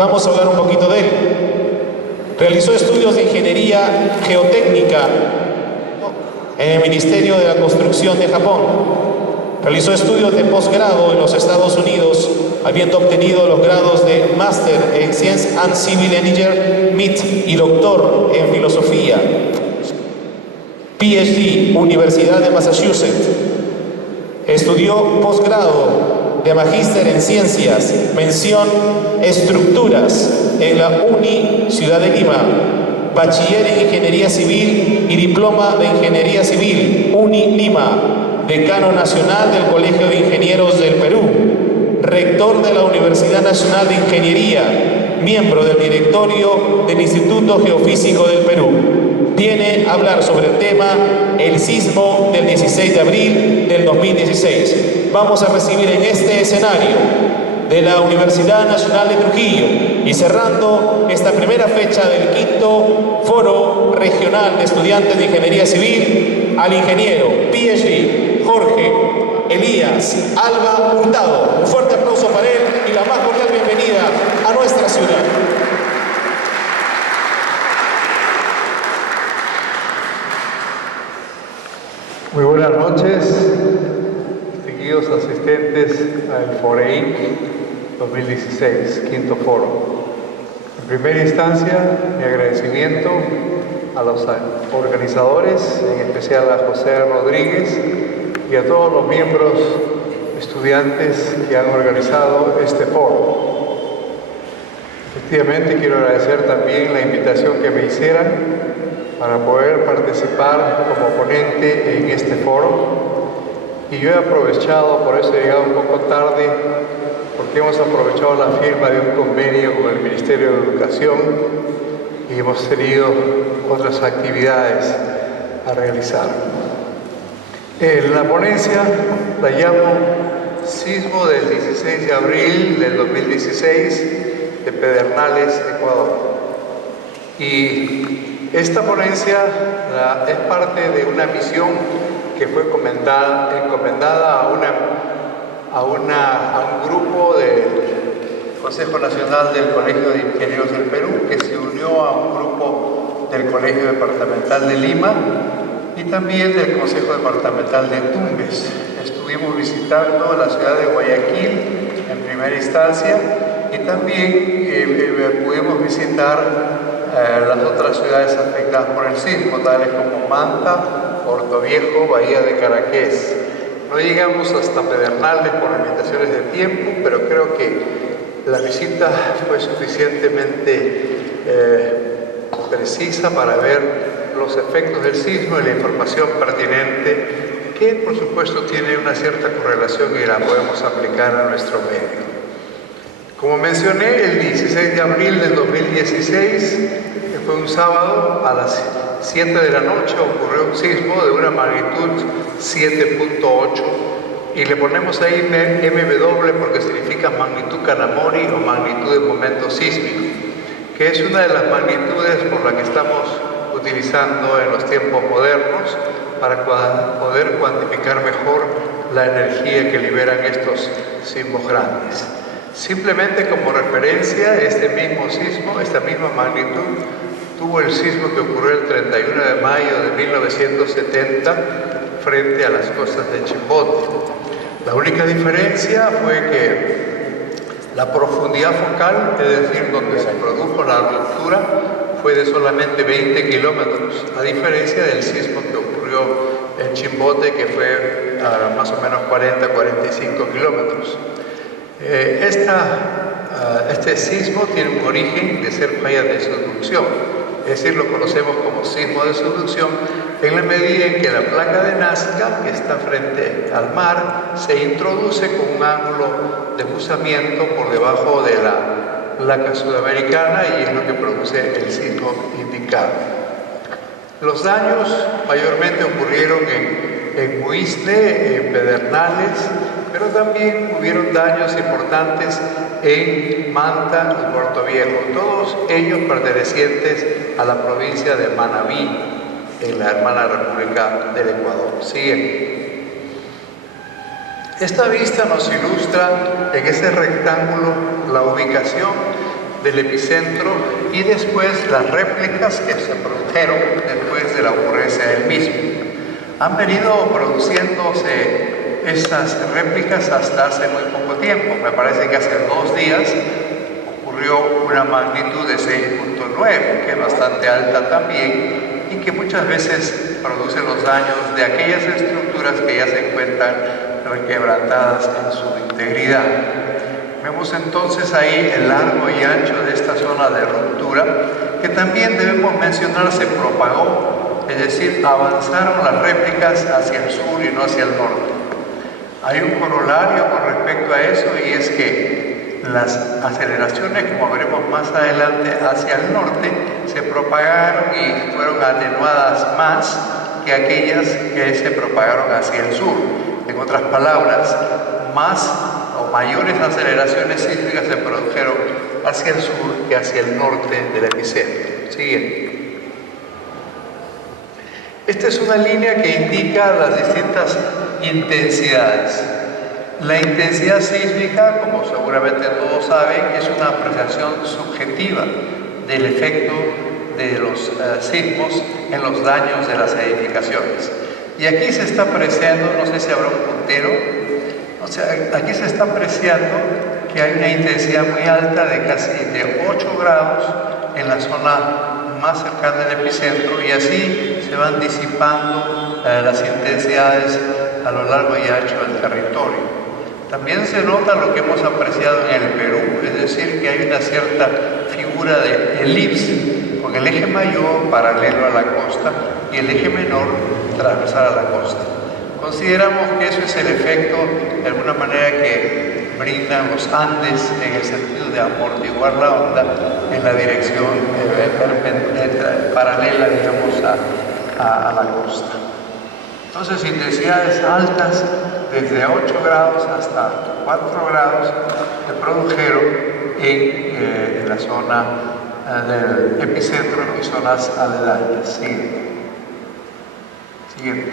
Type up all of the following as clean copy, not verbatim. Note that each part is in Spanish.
Vamos a hablar un poquito de él. Realizó estudios de ingeniería geotécnica en el Ministerio de la Construcción de Japón. Realizó estudios de posgrado en los Estados Unidos, habiendo obtenido los grados de Máster en Science and Civil Engineer, MIT, y doctor en Filosofía. PhD, Universidad de Massachusetts. Estudió posgrado de Magíster en Ciencias, mención Estructuras, en la Uni Ciudad de Lima. Bachiller en Ingeniería Civil y Diploma de Ingeniería Civil, Uni Lima. Decano Nacional del Colegio de Ingenieros del Perú. Rector de la Universidad Nacional de Ingeniería. Miembro del directorio del Instituto Geofísico del Perú. Viene a hablar sobre el tema el sismo del 16 de abril del 2016. Vamos a recibir en este escenario de la Universidad Nacional de Trujillo y cerrando esta primera fecha del quinto Foro Regional de Estudiantes de Ingeniería Civil al ingeniero PhD Jorge Elías Alba Hurtado. Un fuerte aplauso para él y la más cordial bienvenida a nuestra ciudad. Muy buenas noches, distinguidos asistentes al FOREIC 2016, quinto foro. En primera instancia, mi agradecimiento a los organizadores, en especial a José Rodríguez y a todos los miembros estudiantes que han organizado este foro. Efectivamente, quiero agradecer también la invitación que me hicieran para poder participar como ponente en este foro. Y yo he aprovechado, por eso he llegado un poco tarde, porque hemos aprovechado la firma de un convenio con el Ministerio de Educación y hemos tenido otras actividades a realizar. La ponencia la llamo Sismo del 16 de abril del 2016 de Pedernales, Ecuador. Y esta ponencia es parte de una misión que fue encomendada a un grupo del Consejo Nacional del Colegio de Ingenieros del Perú, que se unió a un grupo del Colegio Departamental de Lima y también del Consejo Departamental de Tumbes. Estuvimos visitando la ciudad de Guayaquil en primera instancia y también pudimos visitar las otras ciudades afectadas por el sismo, tales como Manta, Puerto Viejo, Bahía de Caraqués. No llegamos hasta Pedernales por limitaciones de tiempo, pero creo que la visita fue suficientemente precisa para ver los efectos del sismo y la información pertinente que, por supuesto, tiene una cierta correlación y la podemos aplicar a nuestro medio. Como mencioné, el 16 de abril del 2016, que fue un sábado, a las 7 de la noche ocurrió un sismo de una magnitud 7.8 y le ponemos ahí MW porque significa magnitud Kanamori o magnitud de momento sísmico, que es una de las magnitudes por la que estamos utilizando en los tiempos modernos para poder cuantificar mejor la energía que liberan estos sismos grandes. Simplemente como referencia, este mismo sismo, esta misma magnitud, tuvo el sismo que ocurrió el 31 de mayo de 1970 frente a las costas de Chimbote. La única diferencia fue que la profundidad focal, es decir, donde se produjo la ruptura, fue de solamente 20 kilómetros, a diferencia del sismo que ocurrió en Chimbote, que fue a más o menos 40-45 kilómetros. Este sismo tiene un origen de ser falla de subducción, es decir, lo conocemos como sismo de subducción en la medida en que la placa de Nazca, que está frente al mar, se introduce con un ángulo de cruzamiento por debajo de la placa sudamericana y es lo que produce el sismo indicado. Los daños mayormente ocurrieron en Muisne, en Pedernales, pero también hubieron daños importantes en Manta y Puerto Viejo, todos ellos pertenecientes a la provincia de Manabí, en la hermana República del Ecuador. Siguiente. Esta vista nos ilustra en ese rectángulo la ubicación del epicentro y después las réplicas que se produjeron después de la ocurrencia del mismo. Han venido produciéndose estas réplicas hasta hace muy poco tiempo. Me parece que hace 2 días ocurrió una magnitud de 6.9, que es bastante alta también, y que muchas veces produce los daños de aquellas estructuras que ya se encuentran requebrantadas en su integridad. Vemos entonces ahí el largo y ancho de esta zona de ruptura, que también debemos mencionar se propagó, es decir, avanzaron las réplicas hacia el sur y no hacia el norte. Hay un corolario con respecto a eso, y es que las aceleraciones, como veremos más adelante, hacia el norte se propagaron y fueron atenuadas más que aquellas que se propagaron hacia el sur. En otras palabras, más o mayores aceleraciones sísmicas se produjeron hacia el sur que hacia el norte del epicentro. Siguiente. Esta es una línea que indica las distintas intensidades. La intensidad sísmica, como seguramente todos saben, es una apreciación subjetiva del efecto de los sismos en los daños de las edificaciones. Y aquí se está apreciando, no sé si habrá un puntero, aquí se está apreciando que hay una intensidad muy alta de casi de 8 grados en la zona más cercana al epicentro, y así se van disipando las intensidades a lo largo y ancho del territorio. También se nota lo que hemos apreciado en el Perú, es decir, que hay una cierta figura de elipse, con el eje mayor paralelo a la costa y el eje menor transversal a la costa. Consideramos que eso es el efecto, de alguna manera, que brindan los Andes en el sentido de amortiguar la onda en la dirección paralela, digamos, a la costa. Entonces, intensidades altas desde 8 grados hasta 4 grados se produjeron en la zona del epicentro y zonas aledañas. Siguiente.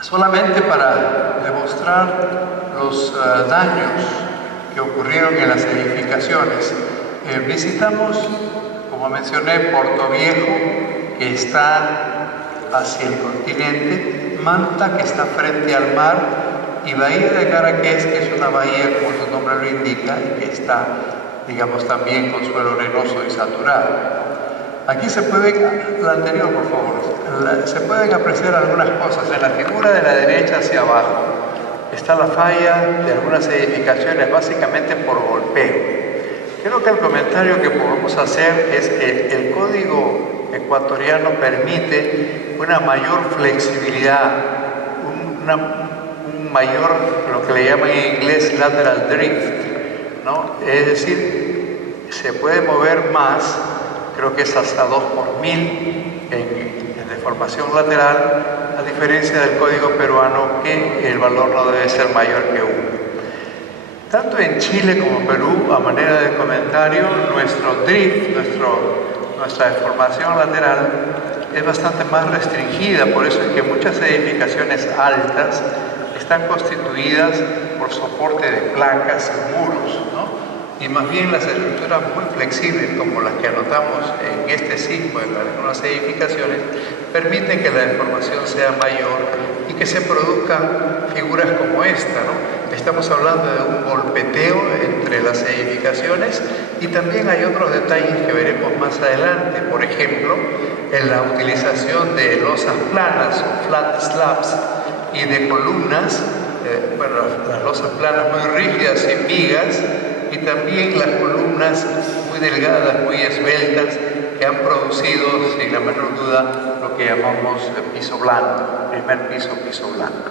Solamente para demostrar los daños que ocurrieron en las edificaciones, visitamos, como mencioné, Puerto Viejo, que está hacia el continente, Manta, que está frente al mar, y Bahía de Caraqués, que es una bahía, como su nombre lo indica, y que está, digamos, también con suelo arenoso y saturado. Aquí se pueden, la anterior por favor, se pueden apreciar algunas cosas. En la figura de la derecha hacia abajo está la falla de algunas edificaciones, básicamente por golpeo. Creo que el comentario que podemos hacer es que el código ecuatoriano permite una mayor flexibilidad, un mayor, lo que le llaman en inglés lateral drift, ¿no? Es decir, se puede mover más, creo que es hasta 2 por 1000 en deformación lateral, a diferencia del código peruano, que el valor no debe ser mayor que 1. Tanto en Chile como Perú, a manera de comentario, nuestro drift, nuestra deformación lateral es bastante más restringida. Por eso es que muchas edificaciones altas están constituidas por soporte de placas y muros, ¿no? Y más bien las estructuras muy flexibles, como las que anotamos en este sismo en algunas edificaciones, permiten que la deformación sea mayor y que se produzcan figuras como esta, ¿no? Estamos hablando de un golpeteo entre las edificaciones, y también hay otros detalles que veremos más adelante. Por ejemplo, en la utilización de losas planas o flat slabs y de columnas, las losas planas muy rígidas, sin vigas, y también las columnas muy delgadas, muy esbeltas, que han producido, sin la menor duda, lo que llamamos piso blanco, primer piso, piso blanco.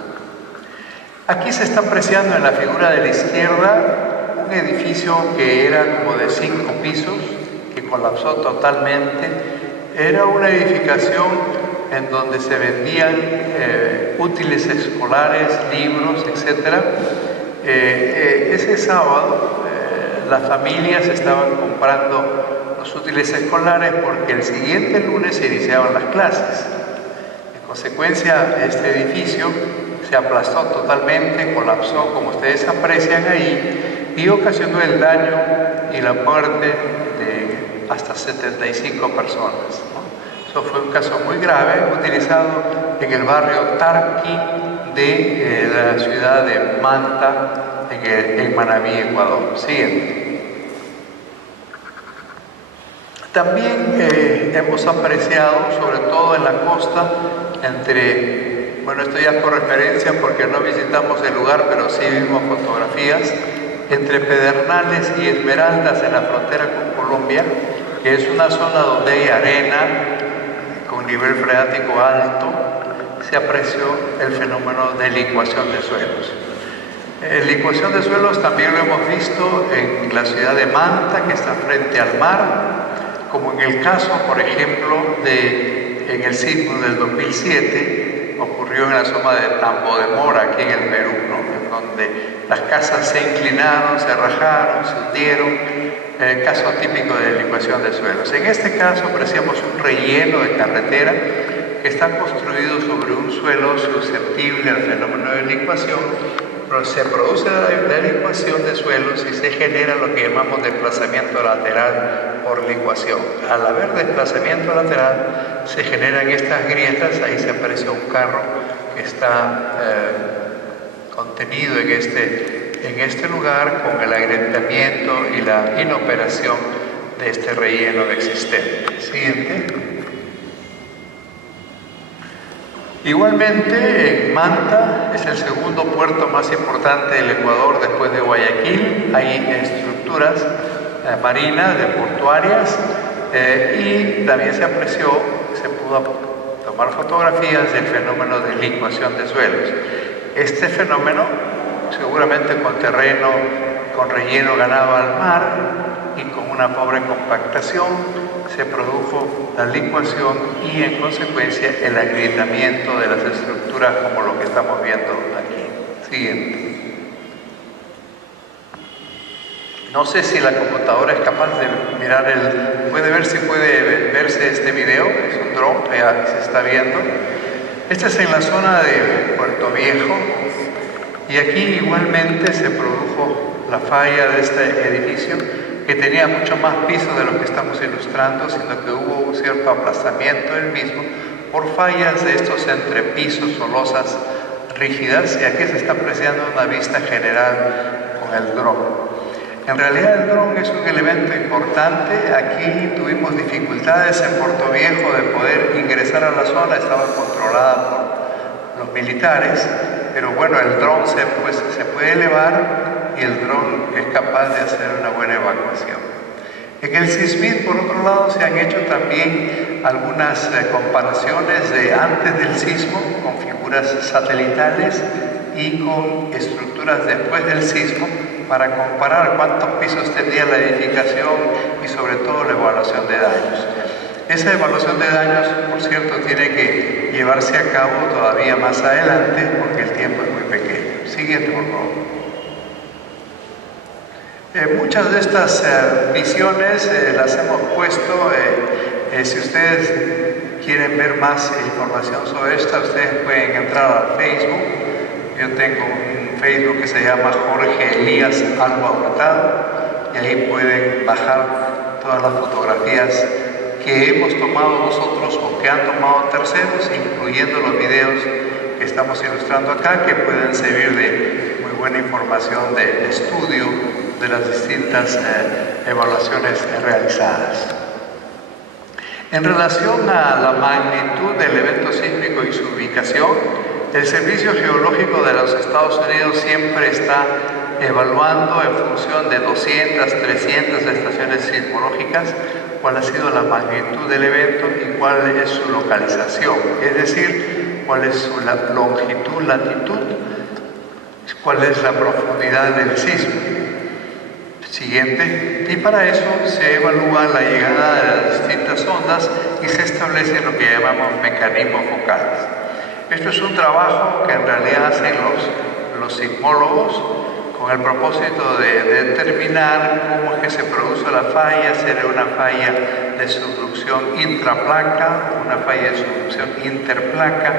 Aquí se está apreciando en la figura de la izquierda un edificio que era como de 5 pisos, que colapsó totalmente. Era una edificación en donde se vendían útiles escolares, libros, etc. Ese sábado las familias estaban comprando los útiles escolares porque el siguiente lunes se iniciaban las clases. En consecuencia, este edificio se aplastó totalmente, colapsó, como ustedes aprecian ahí, y ocasionó el daño y la muerte de hasta 75 personas, ¿no? Eso fue un caso muy grave, utilizado en el barrio Tarqui de la ciudad de Manta, en Manabí, Ecuador. Siguiente. También hemos apreciado, sobre todo en la costa, bueno, esto ya por referencia porque no visitamos el lugar, pero sí vimos fotografías, entre Pedernales y Esmeraldas en la frontera con Colombia, que es una zona donde hay arena con nivel freático alto, se apreció el fenómeno de licuación de suelos. Licuación de suelos también lo hemos visto en la ciudad de Manta, que está frente al mar, como en el caso, por ejemplo, en el sismo del 2007, ocurrió en la zona de Tambo de Mora, aquí en el Perú, ¿no? En donde las casas se inclinaron, se rajaron, se hundieron, caso típico de licuación de suelos. En este caso apreciamos un relleno de carretera que está construido sobre un suelo susceptible al fenómeno de licuación, pero se produce la licuación de suelos y se genera lo que llamamos desplazamiento lateral por licuación. Al haber desplazamiento lateral se generan estas grietas, ahí se aprecia un carro que está contenido en este lugar con el agrietamiento y la inoperación de este relleno existente. Siguiente. Igualmente, en Manta es el segundo puerto más importante del Ecuador después de Guayaquil. Hay estructuras marinas, portuarias, y también se pudo tomar fotografías del fenómeno de licuación de suelos. Este fenómeno, seguramente con relleno ganado al mar y con una pobre compactación, se produjo la licuación y en consecuencia el agrietamiento de las estructuras como lo que estamos viendo aquí. Siguiente. No sé si la computadora es capaz de mirar puede verse este video, es un dron que se está viendo. Este es en la zona de Puerto Viejo y aquí igualmente se produjo la falla de este edificio, que tenía mucho más piso de lo que estamos ilustrando, sino que hubo un cierto aplastamiento del mismo por fallas de estos entrepisos o losas rígidas, y aquí se está apreciando una vista general con el dron. En realidad el dron es un elemento importante. Aquí tuvimos dificultades en Puerto Viejo de poder ingresar a la zona, estaba controlada por los militares, pero bueno, el dron se puede elevar y el dron es capaz de hacer una buena evacuación. En el SISMIT, por otro lado, se han hecho también algunas comparaciones de antes del sismo con figuras satelitales y con estructuras después del sismo para comparar cuántos pisos tenía la edificación y sobre todo la evaluación de daños. Esa evaluación de daños, por cierto, tiene que llevarse a cabo todavía más adelante porque el tiempo es muy pequeño. Siguiente, por favor. Muchas de estas visiones las hemos puesto, si ustedes quieren ver más información sobre esta, ustedes pueden entrar al Facebook. Yo tengo un Facebook que se llama Jorge Elías Alba Hurtado y ahí pueden bajar todas las fotografías que hemos tomado nosotros o que han tomado terceros, incluyendo los videos que estamos ilustrando acá, que pueden servir de muy buena información de estudio de las distintas evaluaciones realizadas. En relación a la magnitud del evento sísmico y su ubicación, el Servicio Geológico de los Estados Unidos siempre está evaluando en función de 200, 300 estaciones sismológicas cuál ha sido la magnitud del evento y cuál es su localización, es decir, cuál es su longitud, latitud, cuál es la profundidad del sismo. Siguiente. Y para eso se evalúa la llegada de las distintas ondas y se establece lo que llamamos mecanismos focales. Esto es un trabajo que en realidad hacen los sismólogos con el propósito de determinar cómo es que se produce la falla, si era una falla de subducción intraplaca, una falla de subducción interplaca,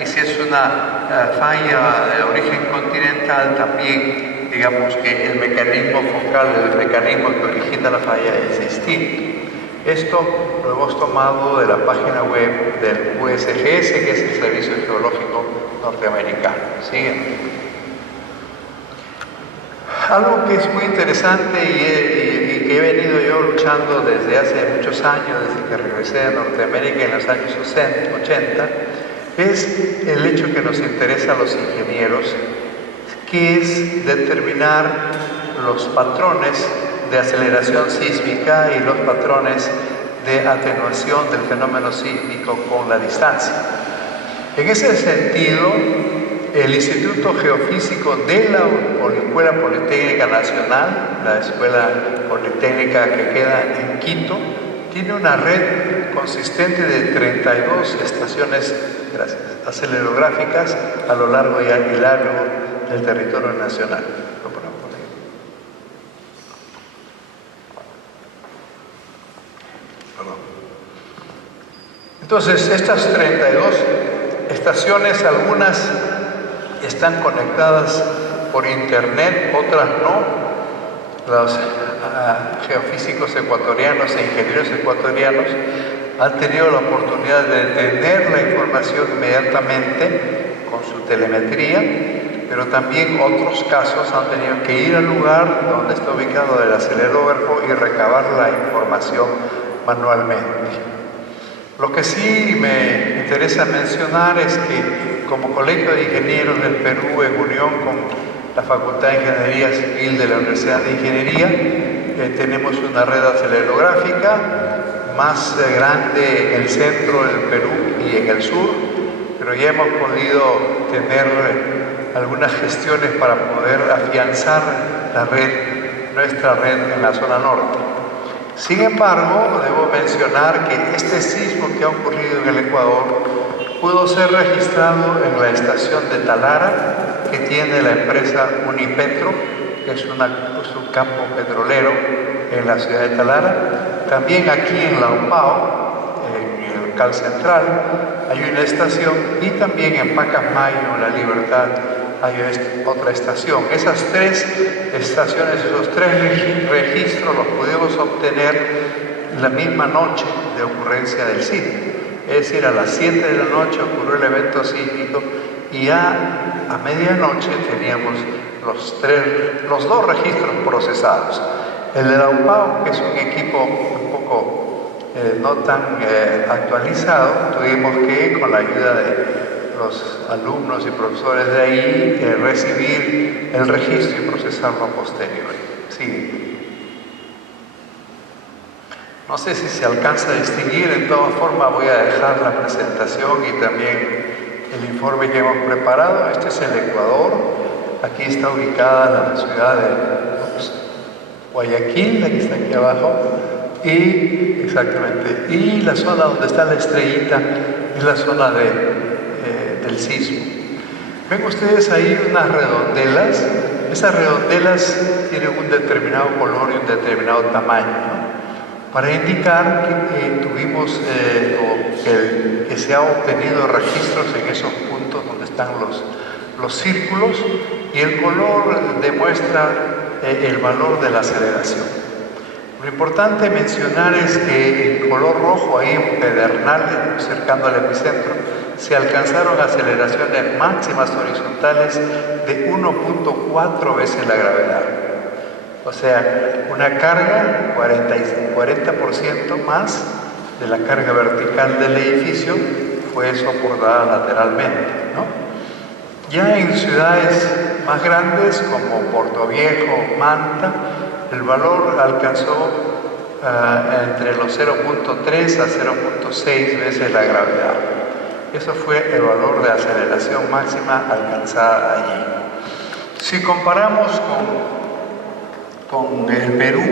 y si es una falla de origen continental también, digamos que el mecanismo focal, el mecanismo que origina la falla es distinto. Esto lo hemos tomado de la página web del USGS, que es el Servicio Geológico Norteamericano. ¿Siguen? Algo que es muy interesante y que he venido yo luchando desde hace muchos años, desde que regresé de Norteamérica en los años 80, es el hecho que nos interesa a los ingenieros, que es determinar los patrones de aceleración sísmica y los patrones de atenuación del fenómeno sísmico con la distancia. En ese sentido, el Instituto Geofísico de la Escuela Politécnica Nacional, la Escuela Politécnica que queda en Quito, tiene una red consistente de 32 estaciones acelerográficas a lo largo y largo del territorio nacional. Entonces, estas 32 estaciones, algunas están conectadas por internet, otras no. Los geofísicos ecuatorianos e ingenieros ecuatorianos han tenido la oportunidad de tener la información inmediatamente con su telemetría, pero también otros casos han tenido que ir al lugar donde está ubicado el acelerógrafo y recabar la información manualmente. Lo que sí me interesa mencionar es que como Colegio de Ingenieros del Perú, en unión con la Facultad de Ingeniería Civil de la Universidad de Ingeniería, tenemos una red acelerográfica más grande en el centro del Perú y en el sur, pero ya hemos podido tener algunas gestiones para poder afianzar la red, nuestra red en la zona norte. Sin embargo, debo mencionar que este sismo que ha ocurrido en el Ecuador pudo ser registrado en la estación de Talara, que tiene la empresa Unipetro, que es un campo petrolero en la ciudad de Talara. También aquí en Laupao, en el Cal Central, hay una estación, y también en Pacasmayo, La Libertad, hay otra estación. Esas tres estaciones, esos tres registros los pudimos obtener la misma noche de ocurrencia del sismo. Es decir, a las 7 de la noche ocurrió el evento sísmico y ya a medianoche teníamos los dos registros procesados. El de Laupao, que es un equipo un poco no tan actualizado, tuvimos que, con la ayuda de los alumnos y profesores de ahí, recibir el registro y procesarlo posterior. Sí. No sé si se alcanza a distinguir, de todas formas voy a dejar la presentación y también el informe que hemos preparado. Este es el Ecuador, aquí está ubicada la ciudad de Guayaquil, aquí está aquí abajo, y exactamente, y la zona donde está la estrellita es la zona del sismo. Ven ustedes ahí unas redondelas, esas redondelas tienen un determinado color y un determinado tamaño, ¿no? Para indicar que tuvimos que se ha obtenido registros en esos puntos donde están los círculos, y el color demuestra el valor de la aceleración. Lo importante mencionar es que el color rojo ahí en Pedernales, cercano al epicentro, se alcanzaron aceleraciones máximas horizontales de 1.4 veces la gravedad. O sea, una carga 40% más de la carga vertical del edificio fue soportada lateralmente, ¿no? Ya en ciudades más grandes como Puerto Viejo, Manta, el valor alcanzó entre los 0.3 a 0.6 veces la gravedad. Eso fue el valor de aceleración máxima alcanzada allí. Si comparamos con el Perú,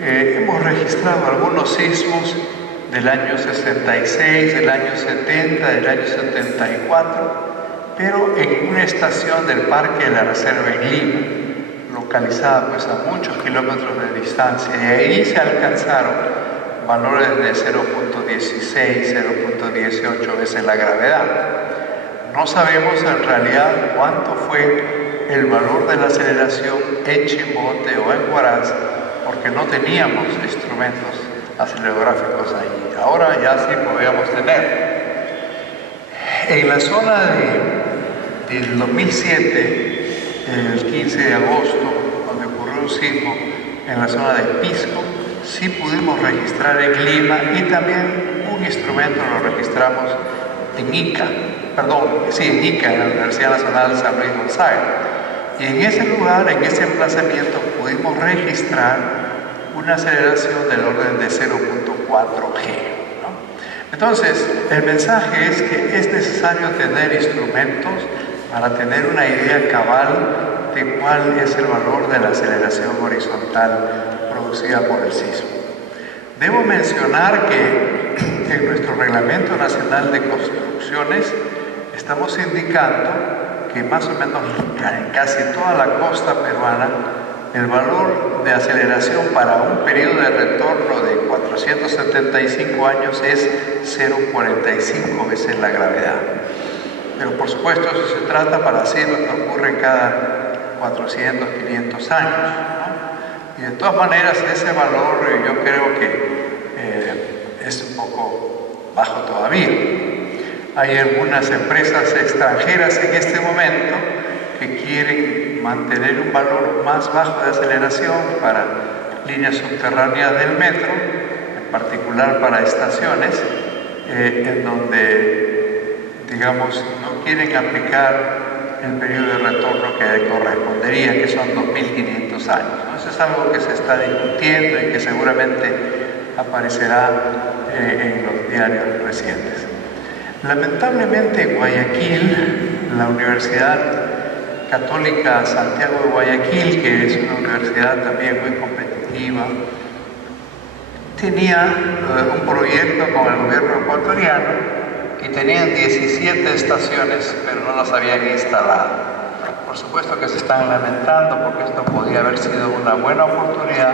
hemos registrado algunos sismos del año 66, del año 70, del año 74, pero en una estación del Parque de la Reserva en Lima, localizada pues a muchos kilómetros de distancia, y ahí se alcanzaron valores de 0.16, 0.18 veces la gravedad. No sabemos en realidad cuánto fue el valor de la aceleración en Chimbote o en Huaraz, porque no teníamos instrumentos acelerográficos ahí. Ahora ya sí podíamos tener. En la zona del 2007, el 15 de agosto, donde ocurrió un sismo en la zona de Pisco, sí pudimos registrar en Lima y también un instrumento lo registramos en Ica, en Ica, en la Universidad Nacional de San Luis Gonzaga. Y en ese lugar, en ese emplazamiento, pudimos registrar una aceleración del orden de 0.4 G. Entonces, el mensaje es que es necesario tener instrumentos para tener una idea cabal de cuál es el valor de la aceleración horizontal producida por el sismo. Debo mencionar que en nuestro Reglamento Nacional de Construcciones estamos indicando que más o menos en casi toda la costa peruana el valor de aceleración para un periodo de retorno de 475 años es 0.45 veces la gravedad. Pero por supuesto eso se trata para ciclos que ocurren cada 400, 500 años, ¿no? Y de todas maneras ese valor yo creo que es un poco bajo todavía. Hay algunas empresas extranjeras en este momento que quieren mantener un valor más bajo de aceleración para líneas subterráneas del metro, en particular para estaciones, en donde, digamos, no quieren aplicar el periodo de retorno que correspondería, que son 2.500 años. Eso es algo que se está discutiendo y que seguramente aparecerá en los diarios recientes. Lamentablemente en Guayaquil, la Universidad Católica Santiago de Guayaquil, que es una universidad también muy competitiva, tenía un proyecto con el gobierno ecuatoriano y tenían 17 estaciones, pero no las habían instalado. Por supuesto que se están lamentando porque esto podía haber sido una buena oportunidad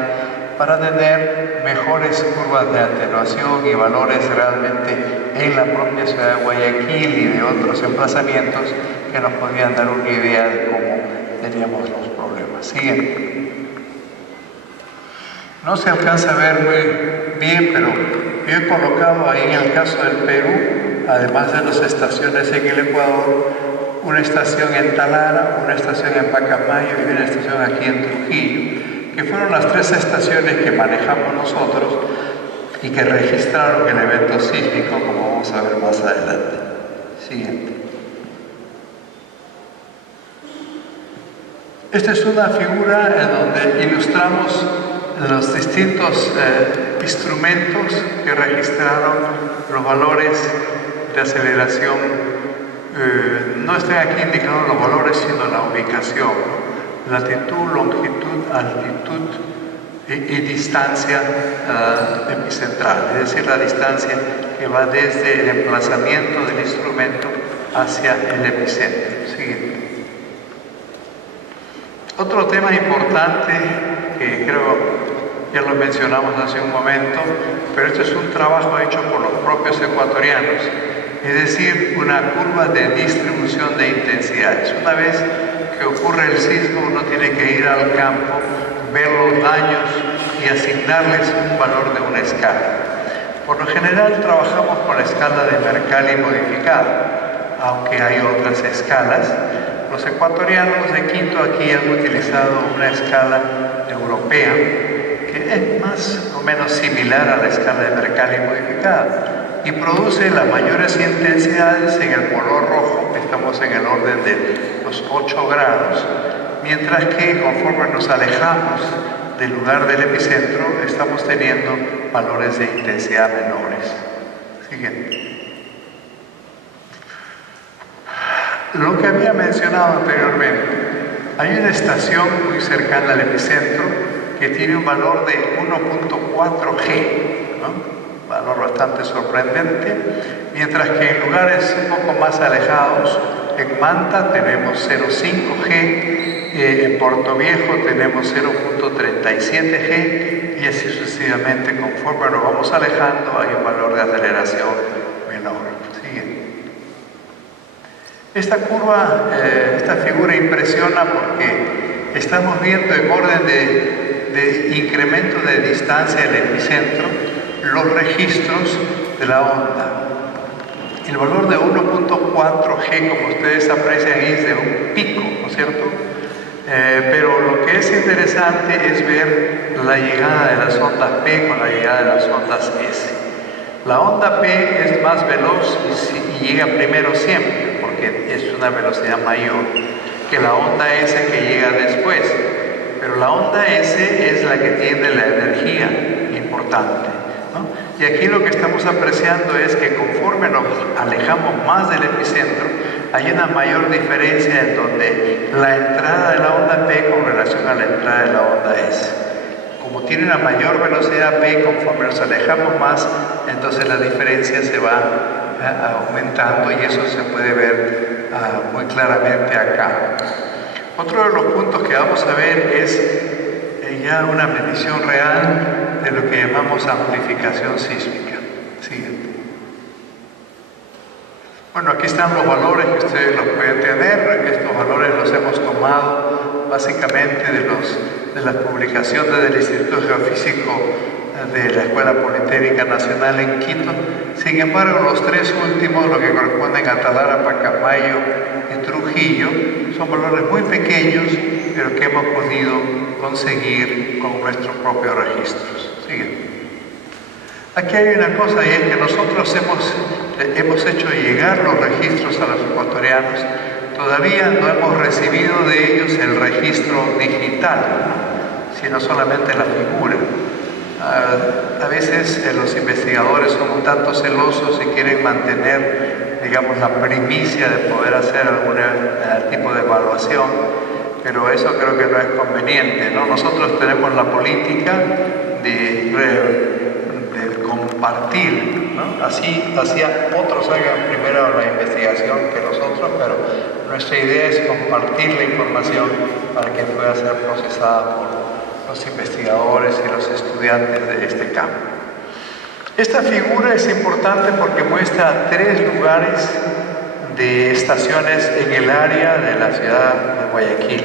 para tener mejores curvas de atenuación y valores realmente en la propia ciudad de Guayaquil y de otros emplazamientos que nos podían dar una idea de cómo teníamos los problemas. Siguiente. No se alcanza a ver muy bien, pero yo he colocado ahí en el caso del Perú, además de las estaciones en el Ecuador, una estación en Talara, una estación en Pacamayo y una estación aquí en Trujillo, que fueron las 3 estaciones que manejamos nosotros y que registraron el evento sísmico, como vamos a ver más adelante. Siguiente. Esta es una figura en donde ilustramos los distintos instrumentos que registraron los valores de aceleración. No están aquí indicados los valores, sino la ubicación, ¿no? Latitud, longitud, altitud y distancia epicentral, es decir, la distancia que va desde el emplazamiento del instrumento hacia el epicentro. Siguiente. Otro tema importante que creo ya lo mencionamos hace un momento, pero esto es un trabajo hecho por los propios ecuatorianos, es decir, una curva de distribución de intensidades. Una vez que ocurre el sismo, uno tiene que ir al campo, ver los daños y asignarles un valor de una escala. Por lo general trabajamos con la escala de Mercalli modificada, aunque hay otras escalas. Los ecuatorianos de Quito aquí han utilizado una escala europea que es más o menos similar a la escala de Mercalli modificada y produce las mayores intensidades en el polo rojo, estamos en el orden de los 8 grados, mientras que conforme nos alejamos del lugar del epicentro estamos teniendo valores de intensidad menores. Siguiente. Lo que había mencionado anteriormente, hay una estación muy cercana al epicentro que tiene un valor de 1.4 G, ¿no? Valor bastante sorprendente, mientras que en lugares un poco más alejados, en Manta tenemos 0.5 G, en Puerto Viejo tenemos 0.37 G y así sucesivamente. Conforme nos vamos alejando hay un valor de aceleración menor. Siguiente. Esta curva, esta figura impresiona porque estamos viendo en orden de incremento de distancia del epicentro los registros de la onda. El valor de 1.4G, como ustedes aprecian, es de un pico, ¿no es cierto? Pero lo que es interesante es ver la llegada de las ondas P con la llegada de las ondas S. La onda P es más veloz y llega primero siempre, porque es una velocidad mayor que la onda S que llega después. Pero la onda S es la que tiene la energía importante, ¿no? Y aquí lo que estamos apreciando es que conforme nos alejamos más del epicentro, hay una mayor diferencia en donde la entrada de la onda P con relación a la entrada de la onda S. Como tiene una mayor velocidad P, conforme nos alejamos más, entonces la diferencia se va aumentando y eso se puede ver muy claramente acá. Otro de los puntos que vamos a ver es ya una medición real de lo que llamamos amplificación sísmica. Siguiente. Bueno, aquí están los valores que ustedes los pueden tener. Estos valores los hemos tomado básicamente de las publicaciones del Instituto Geofísico de la Escuela Politécnica Nacional en Quito. Sin embargo, los tres últimos, lo que corresponden a Talara, Pacamayo y Trujillo, son valores muy pequeños, pero que hemos podido conseguir con nuestros propios registros. Siguiente. Aquí hay una cosa, y es que nosotros hemos hecho llegar los registros a los ecuatorianos. Todavía no hemos recibido de ellos el registro digital, sino solamente la figura. A veces los investigadores son un tanto celosos y quieren mantener, digamos, la primicia de poder hacer algún tipo de evaluación, pero eso creo que no es conveniente, ¿no? Nosotros tenemos la política de compartir, ¿no? Así otros hagan primero la investigación que nosotros, pero nuestra idea es compartir la información para que pueda ser procesada por los investigadores y los estudiantes de este campo. Esta figura es importante porque muestra 3 lugares de estaciones en el área de la ciudad de Guayaquil.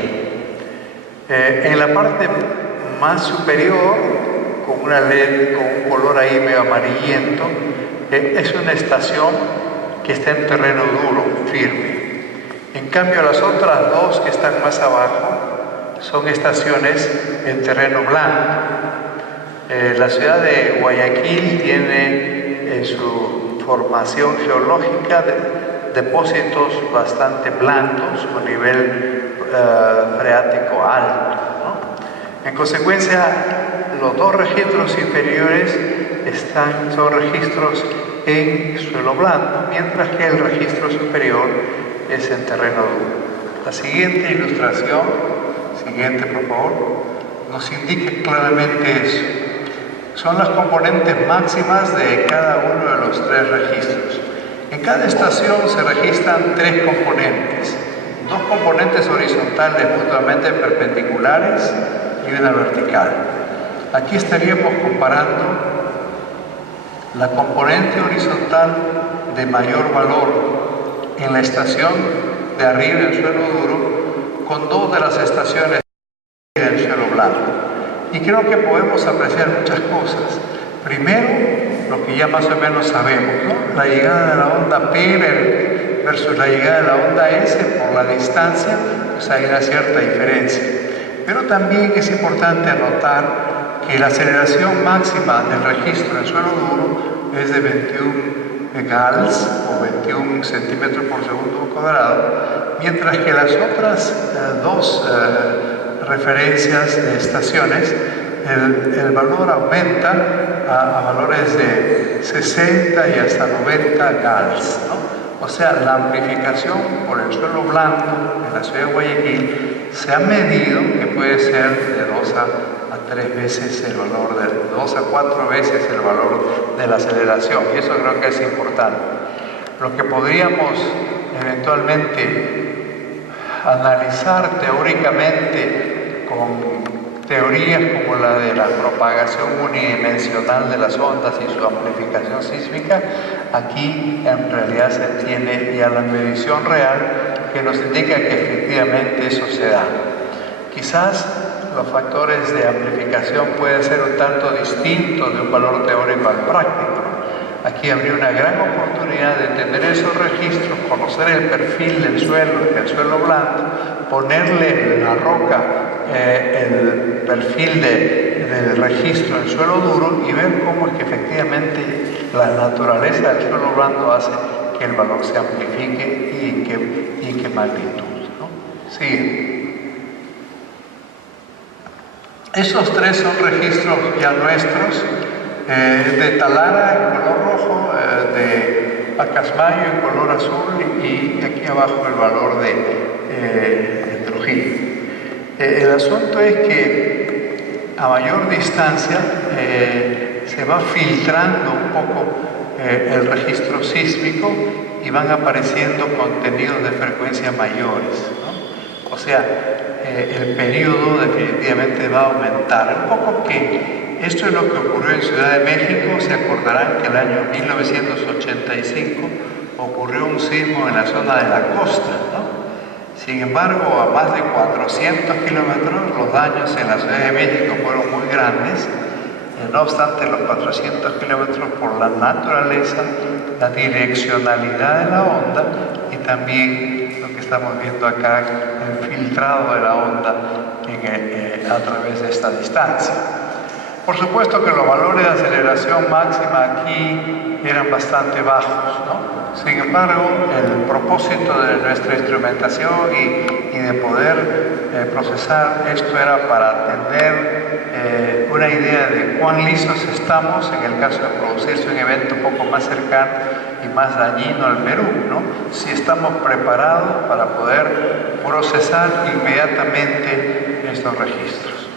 En la parte más superior, con una LED con un color ahí medio amarillento, es una estación que está en terreno duro, firme. En cambio, las otras 2 que están más abajo son estaciones en terreno blanco. La ciudad de Guayaquil tiene en su formación geológica depósitos bastante blancos con nivel freático alto, ¿no? En consecuencia, los 2 registros inferiores son registros en suelo blando, mientras que el registro superior es en terreno duro. La siguiente ilustración, siguiente por favor, nos indica claramente eso. Son las componentes máximas de cada uno de los 3 registros. En cada estación se registran 3 componentes, 2 componentes horizontales mutuamente perpendiculares y una vertical. Aquí estaríamos comparando la componente horizontal de mayor valor en la estación de arriba en suelo duro con 2 de las estaciones en suelo blando. Y creo que podemos apreciar muchas cosas. Primero, lo que ya más o menos sabemos, ¿no? La llegada de la onda P versus la llegada de la onda S por la distancia, pues hay una cierta diferencia. Pero también es importante anotar que la aceleración máxima del registro en suelo duro es de 21 gals o 21 centímetros por segundo cuadrado, mientras que las otras 2 referencias de estaciones, el valor aumenta a valores de 60 y hasta 90 gals, ¿no? O sea, la amplificación por el suelo blando en la ciudad de Guayaquil se ha medido que puede ser de 2 a 3 veces el valor, de 2 a 4 veces el valor de la aceleración, y eso creo que es importante. Lo que podríamos eventualmente analizar teóricamente con teorías como la de la propagación unidimensional de las ondas y su amplificación sísmica, aquí en realidad se tiene ya la medición real que nos indica que efectivamente eso se da. Quizás los factores de amplificación pueden ser un tanto distintos de un valor teórico al práctico. Aquí habría una gran oportunidad de tener esos registros, conocer el perfil del suelo blando, ponerle en la roca el perfil del registro del suelo duro y ver cómo es que efectivamente la naturaleza del suelo blando hace que el valor se amplifique y en qué magnitud, ¿no? Sigue. Esos tres son registros ya nuestros, de Talara en color rojo, de Pacasmayo en color azul y aquí abajo el valor de Trujillo. El asunto es que a mayor distancia se va filtrando un poco el registro sísmico y van apareciendo contenidos de frecuencia mayores, ¿no? O sea, el periodo definitivamente va a aumentar. Un poco que esto es lo que ocurrió en Ciudad de México. Se acordarán que el año 1985 ocurrió un sismo en la zona de la costa, ¿no? Sin embargo, a más de 400 kilómetros los daños en la Ciudad de México fueron muy grandes. No obstante, los 400 kilómetros por la naturaleza, la direccionalidad de la onda y también lo que estamos viendo acá, el filtrado de la onda a través de esta distancia. Por supuesto que los valores de aceleración máxima aquí eran bastante bajos, ¿no? Sin embargo, el propósito de nuestra instrumentación y de poder procesar esto era para tener una idea de cuán listos estamos en el caso de producirse un evento un poco más cercano y más dañino al Perú, ¿no? Si estamos preparados para poder procesar inmediatamente estos registros.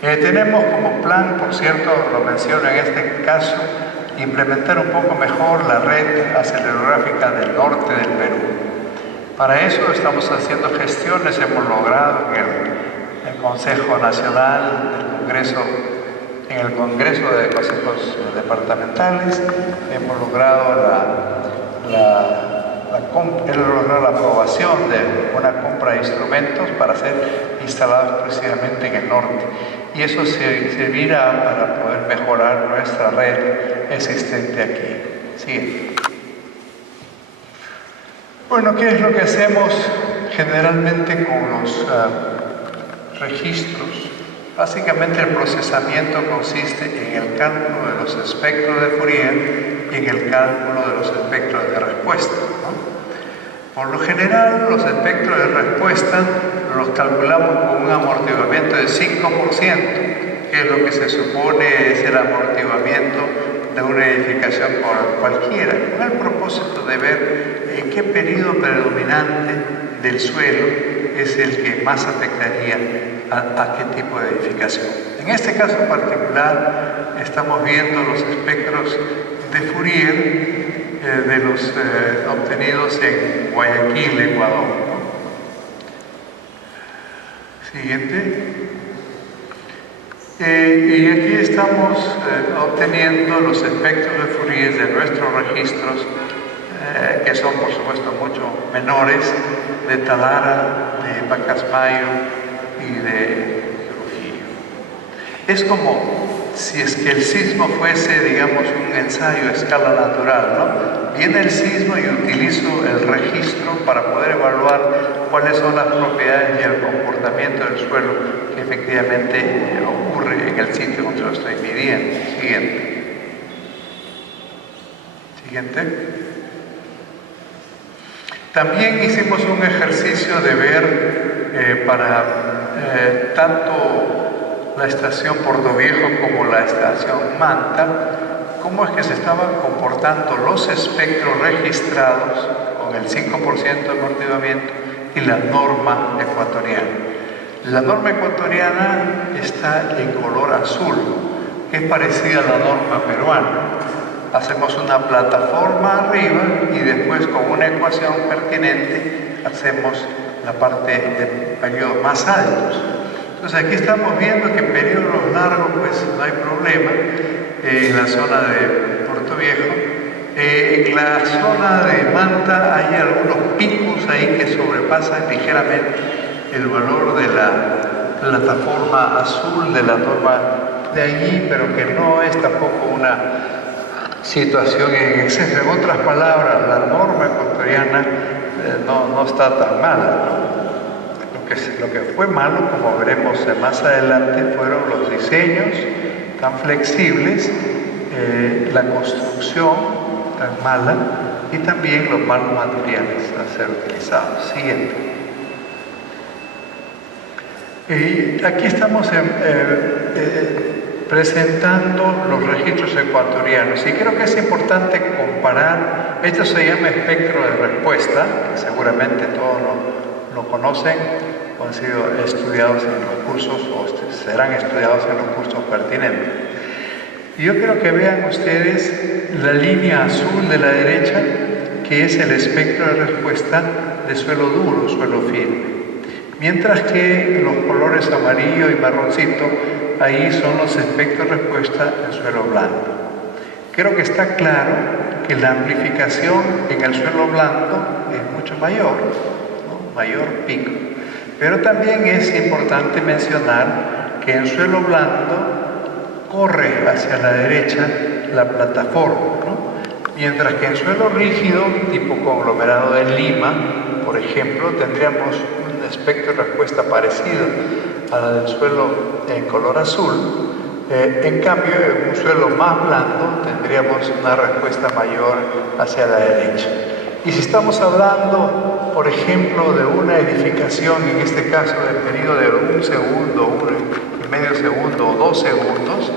Tenemos como plan, por cierto, lo menciono en este caso, implementar un poco mejor la red acelerográfica del norte del Perú. Para eso estamos haciendo gestiones, hemos logrado en el Consejo Nacional del Congreso, en el Congreso de Consejos Departamentales, hemos logrado la aprobación de una compra de instrumentos para ser instalados exclusivamente en el norte. Y eso servirá para poder mejorar nuestra red existente aquí. Sigue. Bueno, ¿qué es lo que hacemos generalmente con los registros? Básicamente el procesamiento consiste en el cálculo de los espectros de Fourier y en el cálculo de los espectros de respuesta, ¿no? Por lo general, los espectros de respuesta los calculamos con un amortiguamiento de 5%, que es lo que se supone es el amortiguamiento de una edificación cualquiera, con el propósito de ver en qué periodo predominante del suelo es el que más afectaría a qué tipo de edificación. En este caso particular, estamos viendo los espectros de Fourier de los obtenidos en Guayaquil, Ecuador, ¿no? Siguiente. Y aquí estamos obteniendo los espectros de Fourier de nuestros registros, que son por supuesto mucho menores, de Talara, de Pacasmayo y de Trujillo. Es como si es que el sismo fuese, digamos, un ensayo a escala natural, ¿no? Viene el sismo y utilizo el registro para poder evaluar cuáles son las propiedades y el comportamiento del suelo que efectivamente ocurre en el sitio donde lo estoy midiendo. Siguiente. También hicimos un ejercicio de ver para tanto la estación Portoviejo como la estación Manta, cómo es que se estaban comportando los espectros registrados con el 5% de amortiguamiento y la norma ecuatoriana. La norma ecuatoriana está en color azul, que es parecida a la norma peruana. Hacemos una plataforma arriba y después con una ecuación pertinente hacemos la parte de periodos más altos. Entonces aquí estamos viendo que en periodos largos pues no hay problema en la zona de Puerto Viejo. En la zona de Manta hay algunos picos ahí que sobrepasan ligeramente el valor de la plataforma azul de la norma de allí, pero que no es tampoco una situación en exceso. En otras palabras, la norma ecuatoriana no está tan mala, ¿no? Lo que fue malo, como veremos más adelante, fueron los diseños tan flexibles, la construcción tan mala y también los malos materiales a ser utilizados. Siguiente. Aquí estamos presentando los registros ecuatorianos y creo que es importante comparar. Esto se llama espectro de respuesta, que seguramente todos lo conocen o han sido estudiados en los cursos o serán estudiados en los cursos pertinentes. Y yo quiero que vean ustedes la línea azul de la derecha, que es el espectro de respuesta de suelo duro, suelo firme. Mientras que los colores amarillo y marroncito, ahí son los espectros de respuesta de suelo blando. Creo que está claro que la amplificación en el suelo blando es mucho mayor, ¿no? Mayor pico. Pero también es importante mencionar que en suelo blando corre hacia la derecha la plataforma, ¿no? Mientras que en suelo rígido, tipo conglomerado de Lima, por ejemplo, tendríamos un espectro de respuesta parecido a la del suelo en color azul. En cambio, en un suelo más blando tendríamos una respuesta mayor hacia la derecha. Y si estamos hablando, por ejemplo, de una edificación, en este caso del periodo de 1 segundo, 1,5 segundo o 2 segundos,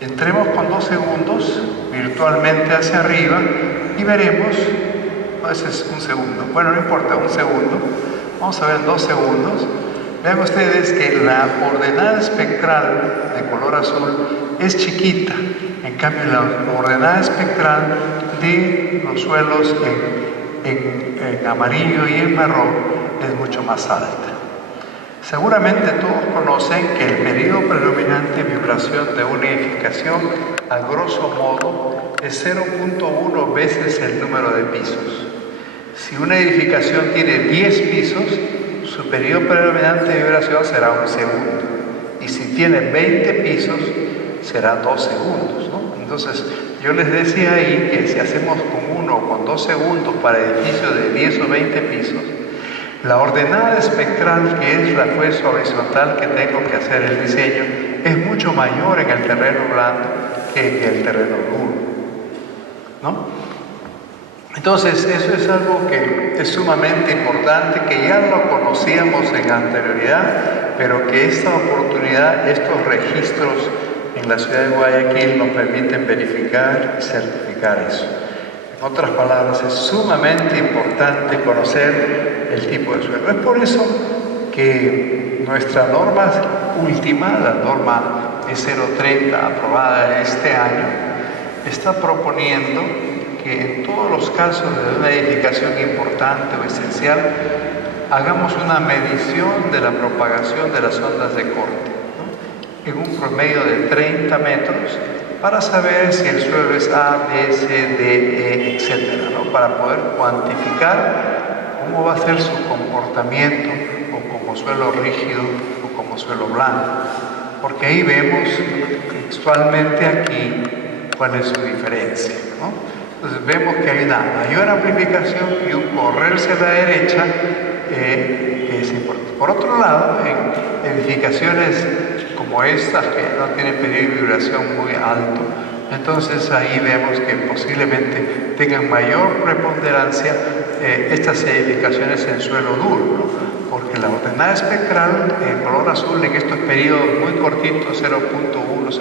entremos con 2 segundos virtualmente hacia arriba y veremos, no, ese es 1 segundo, bueno, no importa, 1 segundo, vamos a ver 2 segundos. Vean ustedes que la ordenada espectral de color azul es chiquita, en cambio la ordenada espectral de los suelos en amarillo y en marrón es mucho más alta. Seguramente todos conocen que el periodo predominante de vibración de una edificación, a grosso modo, es 0.1 veces el número de pisos. Si una edificación tiene 10 pisos, su periodo predominante de vibración será 1 segundo. Y si tiene 20 pisos, será 2 segundos, ¿no? Entonces, yo les decía ahí que si hacemos con 1 o con 2 segundos para edificios de 10 o 20 pisos, la ordenada espectral, que es la fuerza horizontal que tengo que hacer el diseño, es mucho mayor en el terreno blando que en el terreno duro, ¿no? Entonces, eso es algo que es sumamente importante, que ya lo conocíamos en anterioridad, pero que esta oportunidad, estos registros en la ciudad de Guayaquil nos permiten verificar y certificar eso. En otras palabras, es sumamente importante conocer el tipo de suelo. Es por eso que nuestra norma última, la norma E030, aprobada este año, está proponiendo que en todos los casos de una edificación importante o esencial hagamos una medición de la propagación de las ondas de corte, ¿no? En un promedio de 30 metros para saber si el suelo es A, B, C, D, E, etc., ¿no? Para poder cuantificar cómo va a ser su comportamiento o como suelo rígido o como suelo blando, porque ahí vemos textualmente aquí cuál es su diferencia, ¿no? Entonces vemos que hay una mayor amplificación y un correrse a la derecha que es importante. Por otro lado, en edificaciones como estas que no tienen periodo de vibración muy alto, entonces ahí vemos que posiblemente tengan mayor preponderancia estas edificaciones en suelo duro, ¿no? Porque la ordenada espectral en color azul en estos periodos muy cortitos, 0.1,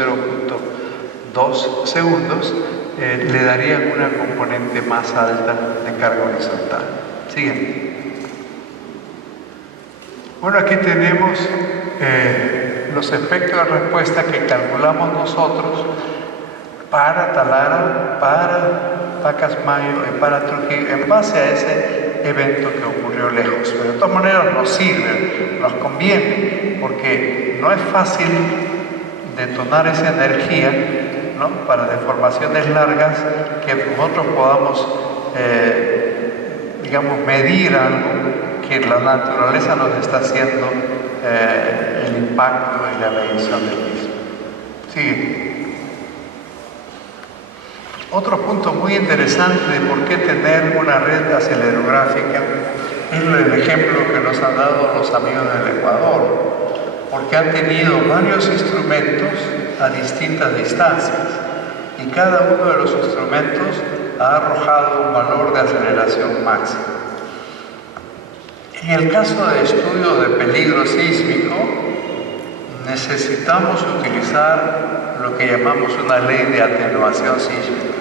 0.2 segundos, le darían una componente más alta de carga horizontal. Siguiente. Bueno, aquí tenemos los espectros de respuesta que calculamos nosotros para Talara, para Pacasmayo y para Trujillo, en base a ese evento que ocurrió lejos. Pero de todas maneras nos sirve, nos conviene, porque no es fácil detonar esa energía, ¿no?, para deformaciones largas, que nosotros podamos, digamos, medir algo que la naturaleza nos está haciendo el impacto y la medición del mismo. Sigue. Otro punto muy interesante de por qué tener una red acelerográfica es el ejemplo que nos han dado los amigos del Ecuador, porque han tenido varios instrumentos a distintas distancias y cada uno de los instrumentos ha arrojado un valor de aceleración máxima. En el caso de estudio de peligro sísmico, necesitamos utilizar lo que llamamos una ley de atenuación sísmica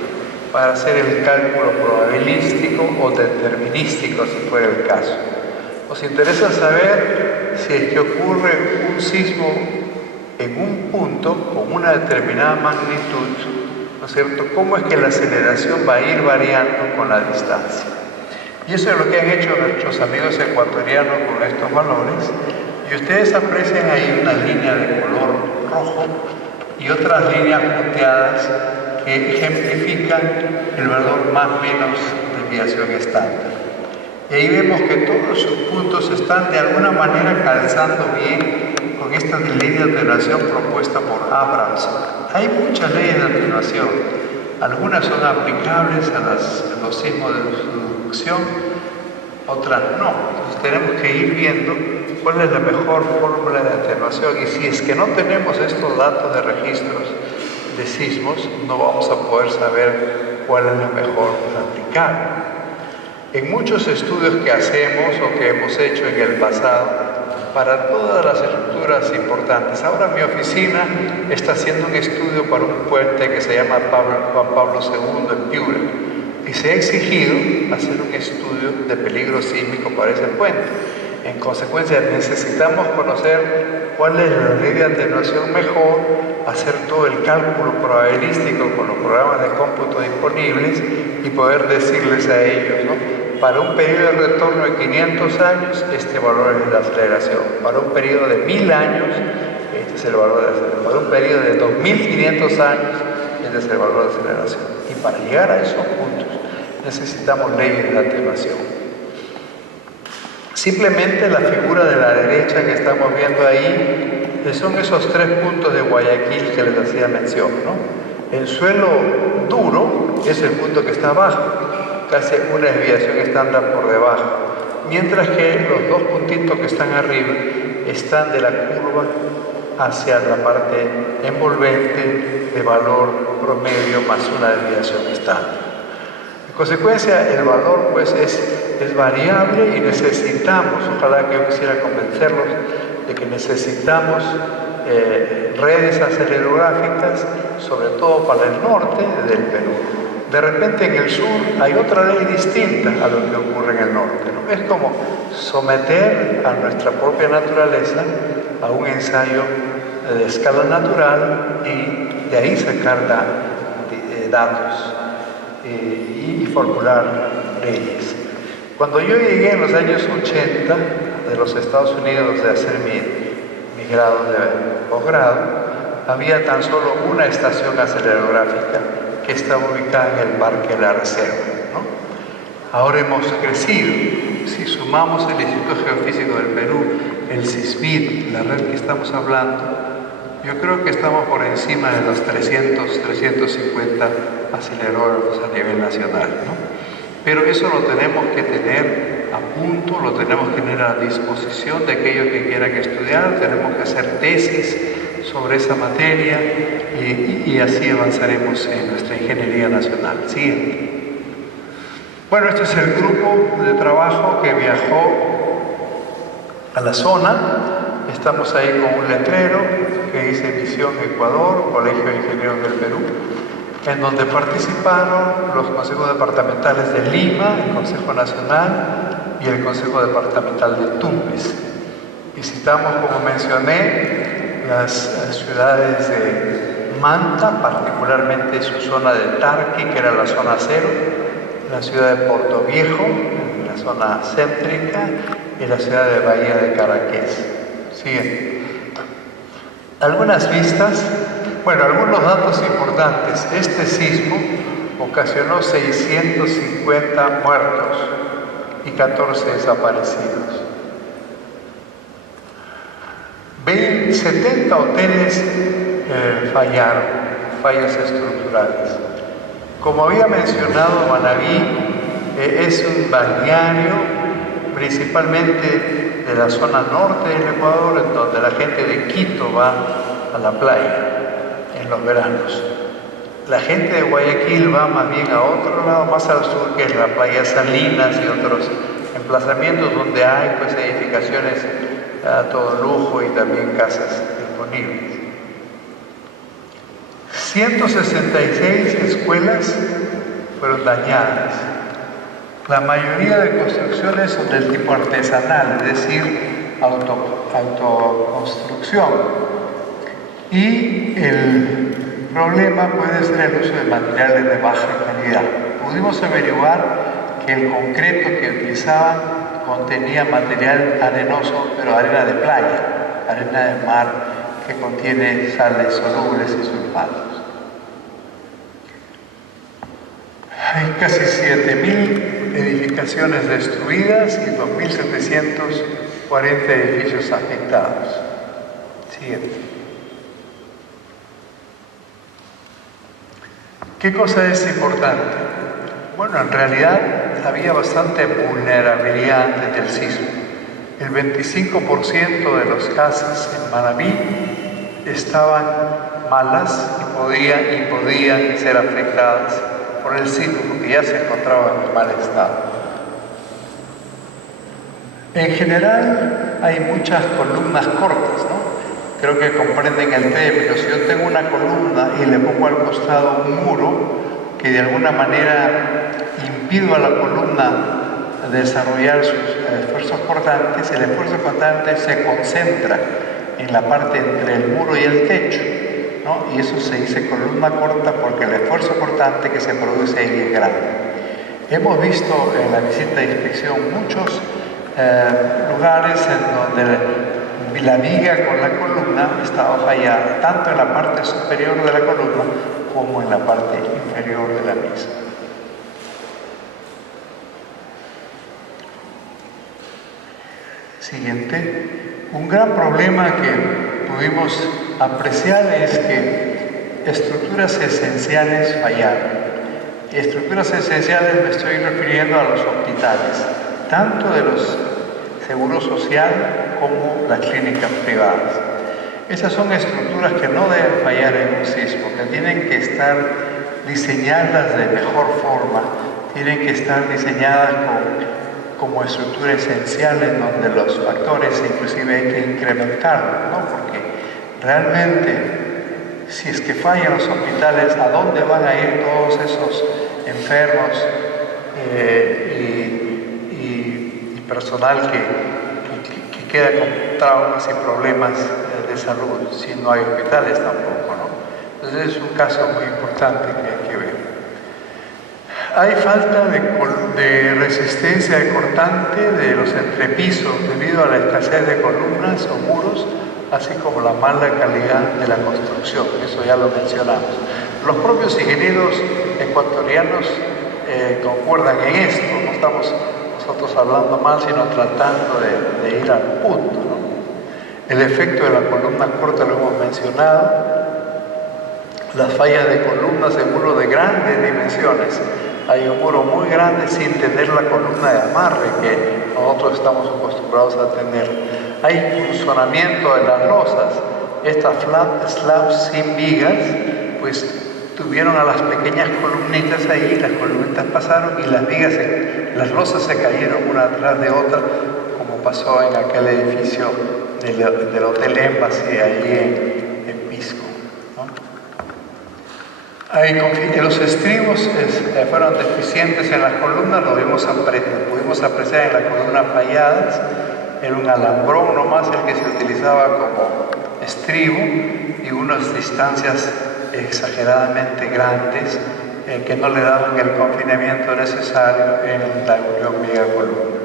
para hacer el cálculo probabilístico o determinístico, si fuera el caso. Nos interesa saber si es que ocurre un sismo en un punto con una determinada magnitud, ¿no es cierto?, cómo es que la aceleración va a ir variando con la distancia. Y eso es lo que han hecho nuestros amigos ecuatorianos con estos valores. Y ustedes aprecian ahí una línea de color rojo y otras líneas punteadas que ejemplifican el valor más o menos de desviación estándar. Y ahí vemos que todos sus puntos están de alguna manera calzando bien con esta ley de atenuación propuesta por Abramson. Hay muchas leyes de atenuación, algunas son aplicables a los sismos de subducción, otras no. Entonces tenemos que ir viendo cuál es la mejor fórmula de atenuación, y si es que no tenemos estos datos de registros de sismos, no vamos a poder saber cuál es la mejor para aplicar. En muchos estudios que hacemos o que hemos hecho en el pasado, para todas las estructuras importantes, ahora mi oficina está haciendo un estudio para un puente que se llama Juan Pablo II en Piura, y se ha exigido hacer un estudio de peligro sísmico para ese puente. En consecuencia, necesitamos conocer cuál es la ley de atenuación mejor, hacer todo el cálculo probabilístico con los programas de cómputo disponibles y poder decirles a ellos, ¿no?, para un periodo de retorno de 500 años, este valor es la aceleración. Para un periodo de 1000 años, este es el valor de aceleración. Para un periodo de 2500 años, este es el valor de aceleración. Y para llegar a esos puntos, necesitamos leyes de atenuación. Simplemente la figura de la derecha que estamos viendo ahí son esos 3 puntos de Guayaquil que les hacía mención, ¿no? El suelo duro es el punto que está abajo, casi una desviación estándar por debajo, mientras que los 2 puntitos que están arriba están de la curva hacia la parte envolvente de valor promedio más una desviación estándar. En consecuencia, el valor pues es variable y necesitamos, ojalá que yo quisiera convencerlos de que necesitamos redes acelerográficas, sobre todo para el norte del Perú. De repente en el sur hay otra ley distinta a lo que ocurre en el norte, ¿no? Es como someter a nuestra propia naturaleza a un ensayo de escala natural y de ahí sacar datos y formular leyes. Cuando yo llegué en los años 80 de los Estados Unidos de hacer mi grado de posgrado, había tan solo una estación acelerográfica que estaba ubicada en el Parque La Reserva, ¿no? Ahora hemos crecido. Si sumamos el Instituto Geofísico del Perú, el SISMID, la red que estamos hablando, yo creo que estamos por encima de los 300, 350 acelerógrafos a nivel nacional, ¿no? Pero eso lo tenemos que tener a punto, lo tenemos que tener a disposición de aquellos que quieran estudiar, tenemos que hacer tesis sobre esa materia y así avanzaremos en nuestra ingeniería nacional. Siguiente. Bueno, este es el grupo de trabajo que viajó a la zona. Estamos ahí con un letrero que dice Misión Ecuador, Colegio de Ingenieros del Perú, en donde participaron los consejos departamentales de Lima, el Consejo Nacional y el Consejo Departamental de Tumbes. Visitamos, como mencioné, las ciudades de Manta, particularmente su zona de Tarqui, que era la zona cero, la ciudad de Puerto Viejo, en la la zona céntrica y la ciudad de Bahía de Caraqués. Siguiente. Algunas vistas, algunos datos importantes. Este sismo ocasionó 650 muertos y 14 desaparecidos. 70 hoteles fallaron, fallas estructurales. Como había mencionado, Manabí es un balneario principalmente de la zona norte del Ecuador, en donde la gente de Quito va a la playa en los veranos. La gente de Guayaquil va más bien a otro lado, más al sur, que es la playa Salinas y otros emplazamientos donde hay edificaciones a todo lujo y también casas disponibles. 166 escuelas fueron dañadas. La mayoría de construcciones son del tipo artesanal, es decir, autoconstrucción. Y el problema puede ser el uso de materiales de baja calidad. Pudimos averiguar que el concreto que utilizaban contenía material arenoso, pero arena de playa, arena de mar, que contiene sales solubles y sulfatos. Hay casi 7.000 edificaciones destruidas y 2.740 edificios afectados. Siguiente. ¿Qué cosa es importante? En realidad había bastante vulnerabilidad antes del sismo. El 25% de las casas en Manabí estaban malas y podían ser afectadas por el sismo, porque ya se encontraban en mal estado. En general hay muchas columnas cortas, ¿no? Creo que comprenden el término. Si yo tengo una columna y le pongo al costado un muro que de alguna manera impido a la columna desarrollar sus esfuerzos cortantes, el esfuerzo cortante se concentra en la parte entre el muro y el techo, ¿no? Y eso se dice columna corta porque el esfuerzo cortante que se produce ahí es grande. Hemos visto en la visita de inspección muchos lugares en donde la viga con la columna estaba fallada, tanto en la parte superior de la columna como en la parte inferior de la misma. Siguiente. Un gran problema que pudimos apreciar es que estructuras esenciales fallaron. Estructuras esenciales me estoy refiriendo a los hospitales, tanto de los Seguro Social como las clínicas privadas. Esas son estructuras que no deben fallar en un sismo, que tienen que estar diseñadas de mejor forma, tienen que estar diseñadas como estructura esencial en donde los factores inclusive hay que incrementarlos, ¿no? Porque realmente si es que fallan los hospitales, ¿a dónde van a ir todos esos enfermos y personal que queda con traumas y problemas de salud si no hay hospitales tampoco, ¿no? Entonces es un caso muy importante que hay que ver. Hay falta de resistencia de cortante de los entrepisos debido a la escasez de columnas o muros, así como la mala calidad de la construcción. Eso ya lo mencionamos. Los propios ingenieros ecuatorianos concuerdan en esto. No estamos nosotros hablando mal, sino tratando de ir al punto, ¿no? El efecto de la columna corta lo hemos mencionado. Las fallas de columnas en muros de grandes dimensiones. Hay un muro muy grande sin tener la columna de amarre que nosotros estamos acostumbrados a tener. Hay funcionamiento de las losas. Estas slabs sin vigas, pues tuvieron a las pequeñas columnitas ahí, las columnitas pasaron y las losas se cayeron una atrás de otra, como pasó en aquel edificio del Hotel Embassy ahí en Pisco, ¿no? Los estribos fueron deficientes en las columnas, lo pudimos apreciar en las columnas falladas. Era un alambrón nomás el que se utilizaba como estribo y unas distancias exageradamente grandes que no le daban el confinamiento necesario en la unión viga-columna.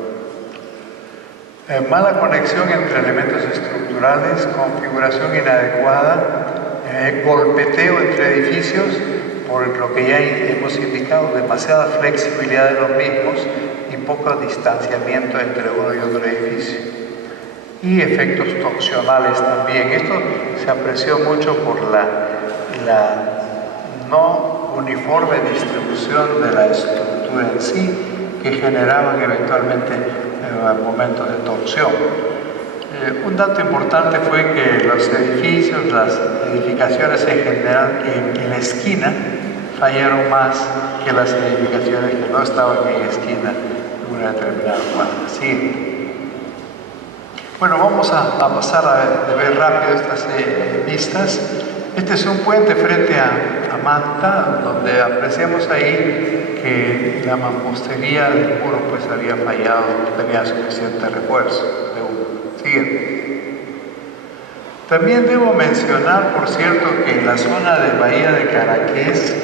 Mala conexión entre elementos estructurales, configuración inadecuada, golpeteo entre edificios, por lo que ya hemos indicado, demasiada flexibilidad de los mismos y poco distanciamiento entre uno y otro edificio. Y efectos torsionales también. Esto se apreció mucho por la no uniforme distribución de la estructura en sí, que generaban eventualmente momentos de torsión. Un dato importante fue que los edificios, las edificaciones en general en la esquina fallaron más que las edificaciones que no estaban en esquina en una determinada cuadra. Sí. Bueno, vamos a pasar a ver rápido estas vistas. Este es un puente frente a Manta, donde apreciamos ahí que la mampostería del muro pues había fallado, no tenía suficiente refuerzo. Siguiente. También debo mencionar, por cierto, que en la zona de Bahía de Caraqués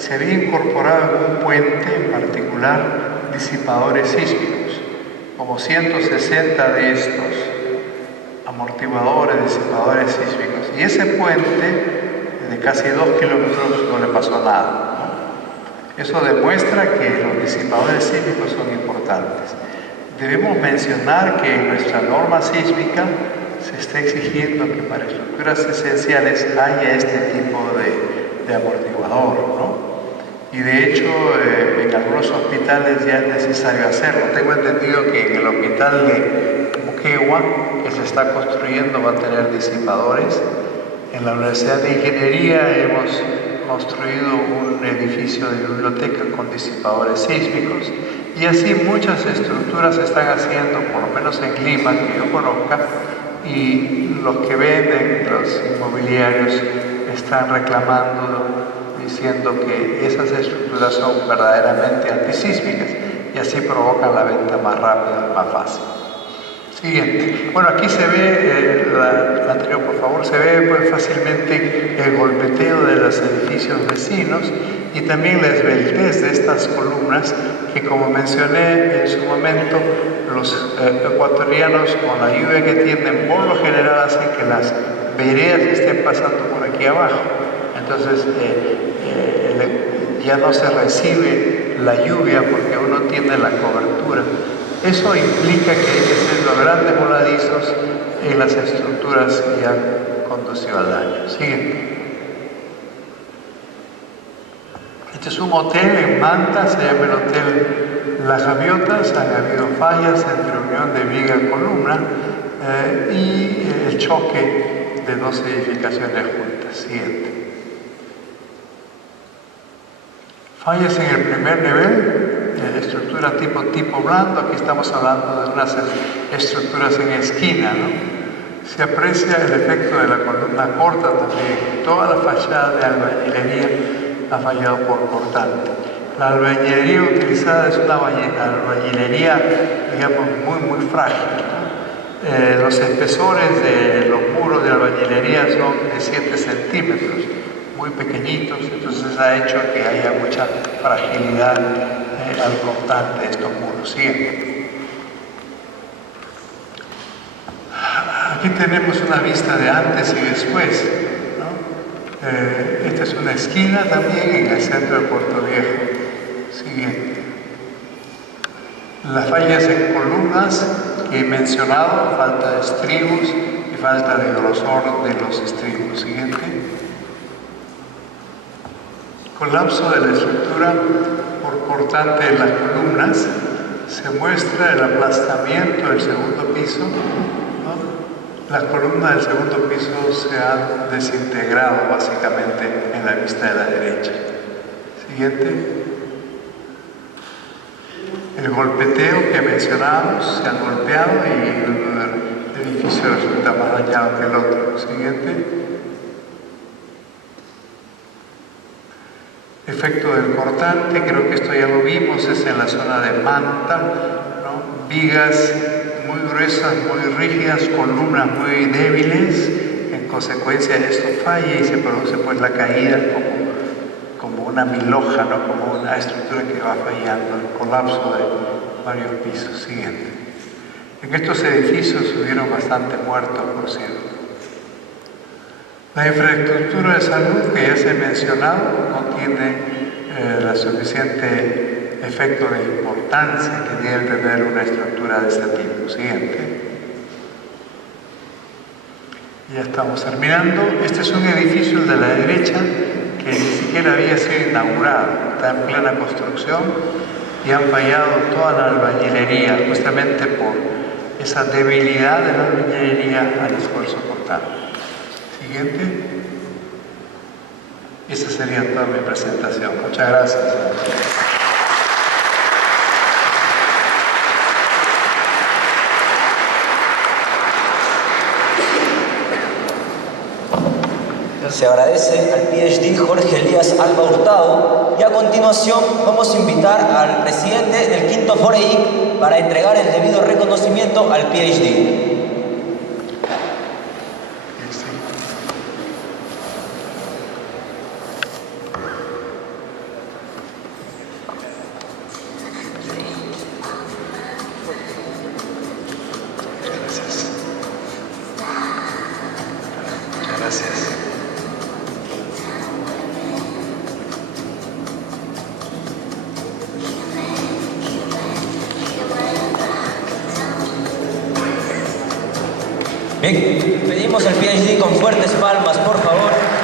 se había incorporado en un puente en particular disipadores sísmicos, como 160 de estos amortiguadores, disipadores sísmicos, y ese puente de casi 2 kilómetros no le pasó nada, ¿no? Eso demuestra que los disipadores sísmicos son importantes. Debemos mencionar que en nuestra norma sísmica se está exigiendo que para estructuras esenciales haya este tipo de amortiguador, ¿no? Y de hecho en algunos hospitales ya es necesario hacerlo. Tengo entendido que en el hospital de Moquegua, que se está construyendo, va a tener disipadores. En la Universidad de Ingeniería hemos construido un edificio de biblioteca con disipadores sísmicos. Y así muchas estructuras se están haciendo, por lo menos en Lima, que yo conozca, y los que venden, los inmobiliarios, están reclamando, diciendo que esas estructuras son verdaderamente antisísmicas y así provocan la venta más rápida, más fácil. Siguiente. Bueno, aquí se ve, la anterior por favor, se ve pues fácilmente el golpeteo de los edificios vecinos y también la esbeltez de estas columnas que, como mencioné en su momento, los ecuatorianos con la lluvia que tienen por lo general hacen que las veredas estén pasando por aquí abajo. Entonces ya no se recibe la lluvia porque uno tiene la cobertura. Eso implica que hay que hacer los grandes voladizos en las estructuras que han conducido al daño. Siguiente. Este es un hotel en Manta, se llama el Hotel Las Gaviotas. Han habido fallas entre unión de viga y columna y el choque de dos edificaciones juntas. Siguiente. Fallas en el primer nivel, estructura tipo blando. Aquí estamos hablando de unas estructuras en esquina, ¿no? Se aprecia el efecto de la columna corta también. Toda la fachada de albañilería ha fallado por cortante. La albañilería utilizada es una albañilería, digamos, muy frágil, ¿no? Los espesores de los muros de albañilería son de 7 centímetros, muy pequeñitos, entonces ha hecho que haya mucha fragilidad al cortante de estos muros. Siguiente. Aquí tenemos una vista de antes y después, ¿no? Esta es una esquina también en el centro de Puerto Viejo. Siguiente. Las fallas en columnas que he mencionado, falta de estribos y falta de grosor de los estribos. Siguiente. Colapso de la estructura por cortante de las columnas. Se muestra el aplastamiento del segundo piso, ¿no? Las columnas del segundo piso se han desintegrado básicamente en la vista de la derecha. Siguiente. El golpeteo que mencionábamos, se han golpeado y el edificio resulta más dañado que el otro. Siguiente. Efecto del cortante, creo que esto ya lo vimos, es en la zona de Manta, ¿no? Vigas muy gruesas, muy rígidas, columnas muy débiles. En consecuencia de esto falla y se produce pues la caída como una milhoja, ¿no? Como una estructura que va fallando, el colapso de varios pisos. Siguiente. En estos edificios hubieron bastantes muertos, por cierto. La infraestructura de salud que ya se ha mencionado no tiene la suficiente efecto de importancia que debe tener una estructura de este tipo. Siguiente. Ya estamos terminando. Este es un edificio, el de la derecha, que ni siquiera había sido inaugurado, está en plena construcción y han fallado toda la albañilería, justamente por esa debilidad de la albañilería al esfuerzo cortado. Siguiente. Esa sería toda mi presentación. Muchas gracias. Se agradece al PhD Jorge Elías Alba Hurtado y a continuación vamos a invitar al presidente del quinto FOREIC para entregar el debido reconocimiento al PhD. Bien, pedimos al PhD con fuertes palmas, por favor.